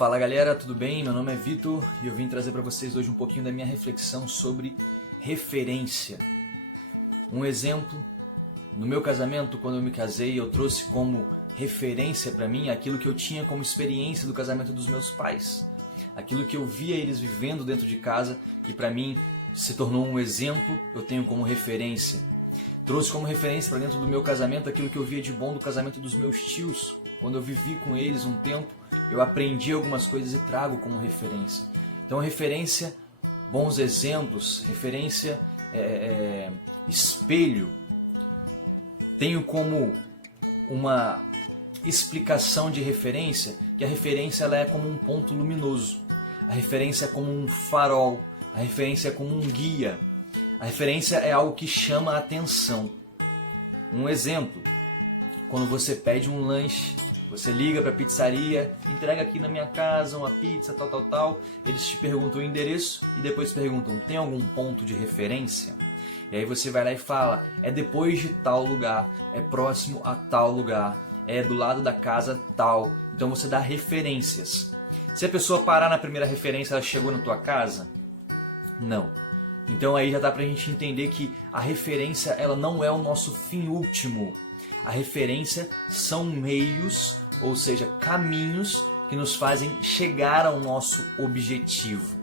Fala galera, tudo bem? Meu nome é Vitor e eu vim trazer para vocês hoje um pouquinho da minha reflexão sobre referência. Um exemplo, no meu casamento, quando eu me casei, eu trouxe como referência para mim aquilo que eu tinha como experiência do casamento dos meus pais. Aquilo que eu via eles vivendo dentro de casa, que para mim se tornou um exemplo, eu tenho como referência. Trouxe como referência para dentro do meu casamento aquilo que eu via de bom do casamento dos meus tios. Quando eu vivi com eles um tempo, eu aprendi algumas coisas e trago como referência. Então, referência, bons exemplos, referência, espelho. Tenho como uma explicação de referência que a referência ela é como um ponto luminoso. A referência é como um farol. A referência é como um guia. A referência é algo que chama a atenção. Um exemplo, quando você pede um lanche, você liga para a pizzaria, entrega aqui na minha casa uma pizza, tal. Eles te perguntam o endereço e depois perguntam, tem algum ponto de referência? E aí você vai lá e fala, é depois de tal lugar, é próximo a tal lugar, é do lado da casa tal. Então você dá referências. Se a pessoa parar na primeira referência, ela chegou na tua casa? Não. Então aí já dá pra gente entender que a referência ela não é o nosso fim último. A referência são meios, ou seja, caminhos que nos fazem chegar ao nosso objetivo.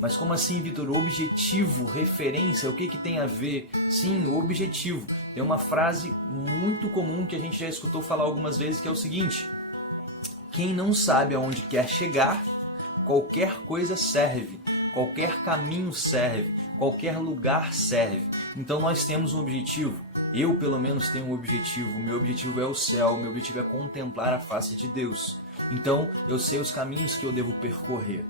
Mas como assim, Vitor? Objetivo, referência, o que tem a ver? Sim, o objetivo. Tem uma frase muito comum que a gente já escutou falar algumas vezes que é o seguinte: quem não sabe aonde quer chegar, qualquer coisa serve. Qualquer caminho serve, qualquer lugar serve. Então nós temos um objetivo. Eu, pelo menos, tenho um objetivo. O meu objetivo é o céu, o meu objetivo é contemplar a face de Deus. Então eu sei os caminhos que eu devo percorrer.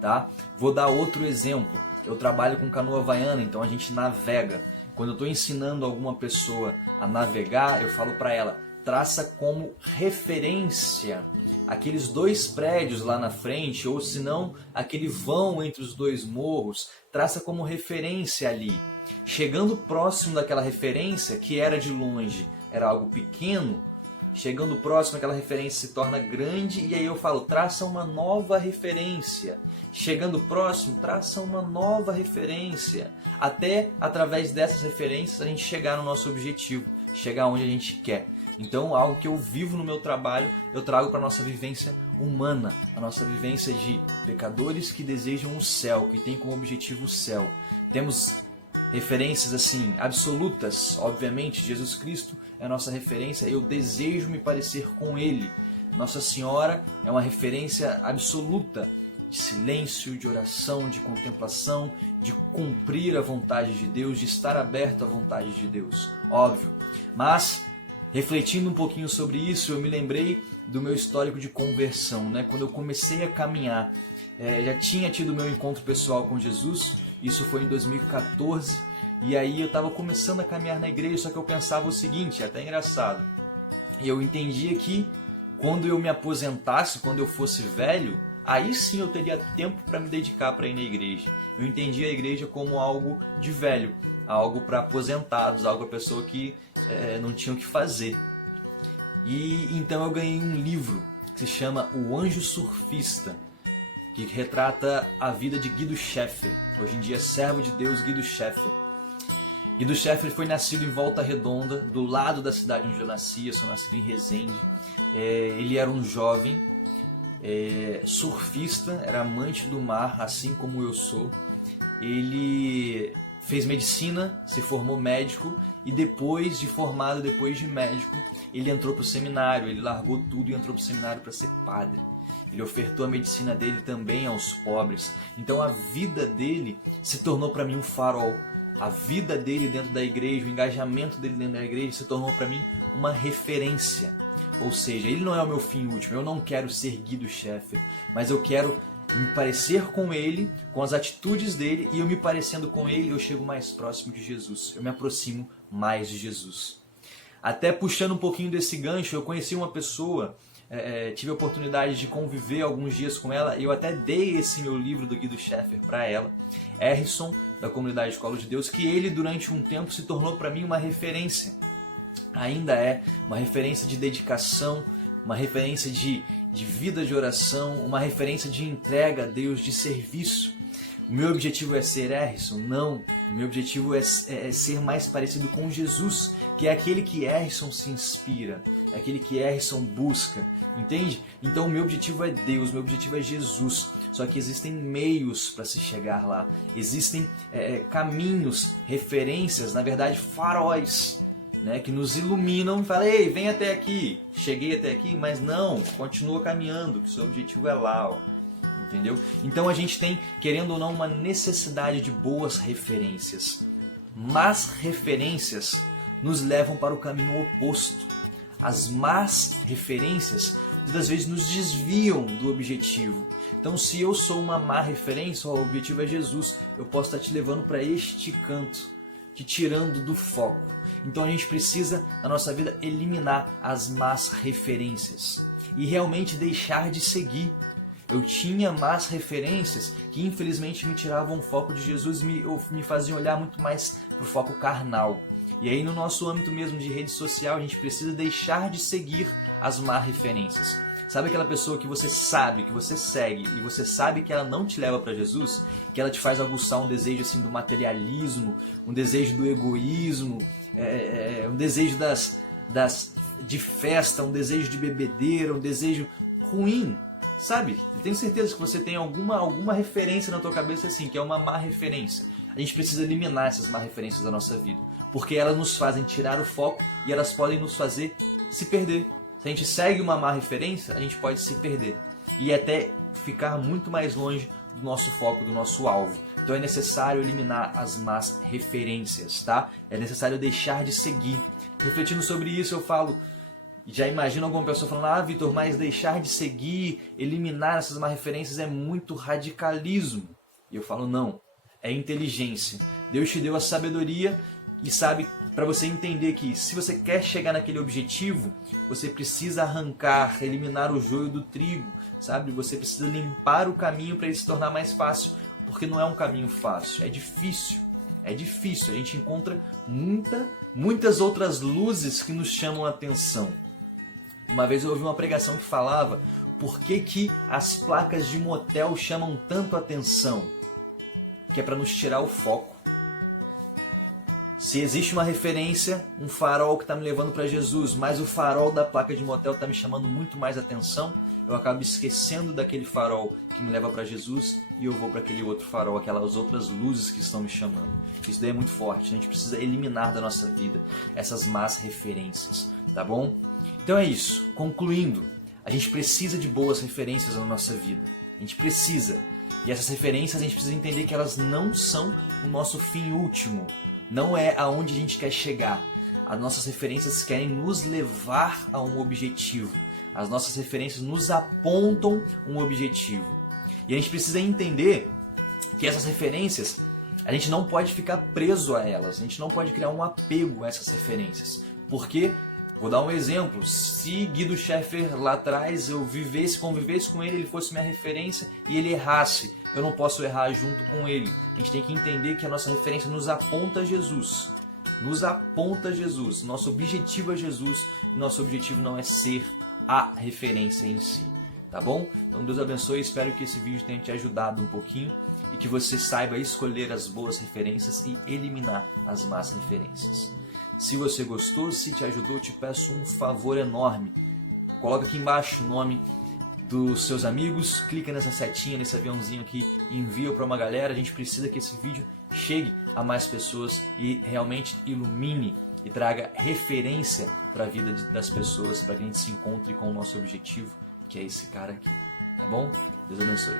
Tá? Vou dar outro exemplo. Eu trabalho com canoa havaiana, então a gente navega. Quando eu estou ensinando alguma pessoa a navegar, eu falo para ela, traça como referência aqueles dois prédios lá na frente, ou se não, aquele vão entre os dois morros, traça como referência ali. Chegando próximo daquela referência, que era de longe, era algo pequeno, chegando próximo aquela referência se torna grande, e aí eu falo, traça uma nova referência. Chegando próximo, traça uma nova referência. Até através dessas referências a gente chegar no nosso objetivo, chegar onde a gente quer. Então, algo que eu vivo no meu trabalho, eu trago para a nossa vivência humana, a nossa vivência de pecadores que desejam o céu, que tem como objetivo o céu. Temos referências assim absolutas, obviamente, Jesus Cristo é a nossa referência, eu desejo me parecer com Ele. Nossa Senhora é uma referência absoluta de silêncio, de oração, de contemplação, de cumprir a vontade de Deus, de estar aberto à vontade de Deus, óbvio. Mas refletindo um pouquinho sobre isso, eu me lembrei do meu histórico de conversão, né? Quando eu comecei a caminhar, já tinha tido meu encontro pessoal com Jesus, isso foi em 2014, e aí eu estava começando a caminhar na igreja, só que eu pensava o seguinte, até engraçado, eu entendia que quando eu me aposentasse, quando eu fosse velho, aí sim eu teria tempo para me dedicar para ir na igreja. Eu entendia a igreja como algo de velho, algo para aposentados, algo para pessoa que não tinha o que fazer. E então eu ganhei um livro que se chama O Anjo Surfista, que retrata a vida de Guido Scheffer, hoje em dia servo de Deus Guido Scheffer. Guido Scheffer foi nascido em Volta Redonda, do lado da cidade onde eu nasci, eu sou nascido em Resende. Ele era um jovem surfista, era amante do mar, assim como eu sou. Ele fez medicina, se formou médico e depois de médico, ele entrou para o seminário, ele largou tudo e entrou para o seminário para ser padre. Ele ofertou a medicina dele também aos pobres. Então a vida dele se tornou para mim um farol. A vida dele dentro da igreja, o engajamento dele dentro da igreja se tornou para mim uma referência. Ou seja, ele não é o meu fim último, eu não quero ser Guido Scheffer, mas eu quero me parecer com ele, com as atitudes dele, e eu me parecendo com ele, eu chego mais próximo de Jesus, eu me aproximo mais de Jesus. Até puxando um pouquinho desse gancho, eu conheci uma pessoa, tive a oportunidade de conviver alguns dias com ela, e eu até dei esse meu livro do Guido Scheffer para ela, Harrison, da comunidade Escola de Deus, que ele durante um tempo se tornou para mim uma referência. Ainda é uma referência de dedicação uma referência de vida de oração, uma referência de entrega a Deus, de serviço. O meu objetivo é ser Harrison? Não. O meu objetivo é ser mais parecido com Jesus, que é aquele que Harrison se inspira, é aquele que Harrison busca, entende? Então o meu objetivo é Deus, o meu objetivo é Jesus. Só que existem meios para se chegar lá, existem caminhos, referências, na verdade faróis, né, que nos iluminam e falam: ei, vem até aqui, cheguei até aqui, mas não, continua caminhando, que seu objetivo é lá, ó. Entendeu? Então a gente tem, querendo ou não, uma necessidade de boas referências. Más referências nos levam para o caminho oposto. As más referências muitas vezes nos desviam do objetivo. Então, se eu sou uma má referência, ó, o objetivo é Jesus, eu posso estar te levando para este canto, te tirando do foco. Então a gente precisa, na nossa vida, eliminar as más referências e realmente deixar de seguir. Eu tinha más referências que infelizmente me tiravam o foco de Jesus e me faziam olhar muito mais para o foco carnal. E aí no nosso âmbito mesmo de rede social, a gente precisa deixar de seguir as más referências. Sabe aquela pessoa que você sabe, que você segue e você sabe que ela não te leva para Jesus? Que ela te faz aguçar um desejo assim do materialismo, um desejo do egoísmo, um desejo de festa, um desejo de bebedeira, um desejo ruim. Sabe? Eu tenho certeza que você tem alguma referência na tua cabeça assim, que é uma má referência. A gente precisa eliminar essas má referências da nossa vida, porque elas nos fazem tirar o foco e elas podem nos fazer se perder. Se a gente segue uma má referência, a gente pode se perder e até ficar muito mais longe do nosso foco, do nosso alvo. Então é necessário eliminar as más referências, tá? É necessário deixar de seguir. Refletindo sobre isso, eu falo... Já imagino alguma pessoa falando: ah, Vitor, mas deixar de seguir, eliminar essas má referências é muito radicalismo. E eu falo: não, é inteligência. Deus te deu a sabedoria e sabe, para você entender que se você quer chegar naquele objetivo, você precisa arrancar, eliminar o joio do trigo, sabe? Você precisa limpar o caminho para ele se tornar mais fácil, porque não é um caminho fácil, é difícil. É difícil, a gente encontra muitas outras luzes que nos chamam a atenção. Uma vez eu ouvi uma pregação que falava: por que as placas de motel chamam tanto a atenção? Que é para nos tirar o foco. Se existe uma referência, um farol que está me levando para Jesus, mas o farol da placa de motel está me chamando muito mais atenção, eu acabo esquecendo daquele farol que me leva para Jesus e eu vou para aquele outro farol, aquelas outras luzes que estão me chamando. Isso daí é muito forte, a gente precisa eliminar da nossa vida essas más referências, tá bom? Então é isso, concluindo, a gente precisa de boas referências na nossa vida, a gente precisa. E essas referências a gente precisa entender que elas não são o nosso fim último, não é aonde a gente quer chegar. As nossas referências querem nos levar a um objetivo. As nossas referências nos apontam um objetivo. E a gente precisa entender que essas referências, a gente não pode ficar preso a elas. A gente não pode criar um apego a essas referências. Porque, vou dar um exemplo, se Guido Schaeffer lá atrás eu convivesse com ele, ele fosse minha referência e ele errasse, eu não posso errar junto com ele. A gente tem que entender que a nossa referência nos aponta a Jesus. Nos aponta a Jesus. Nosso objetivo é Jesus e nosso objetivo não é ser a referência em si, tá bom? Então Deus abençoe, espero que esse vídeo tenha te ajudado um pouquinho e que você saiba escolher as boas referências e eliminar as más referências. Se você gostou, se te ajudou, eu te peço um favor enorme. Coloca aqui embaixo o nome dos seus amigos, clica nessa setinha, nesse aviãozinho aqui e envia para uma galera. A gente precisa que esse vídeo chegue a mais pessoas e realmente ilumine e traga referência para a vida das pessoas, para que a gente se encontre com o nosso objetivo, que é esse cara aqui, tá bom? Deus abençoe.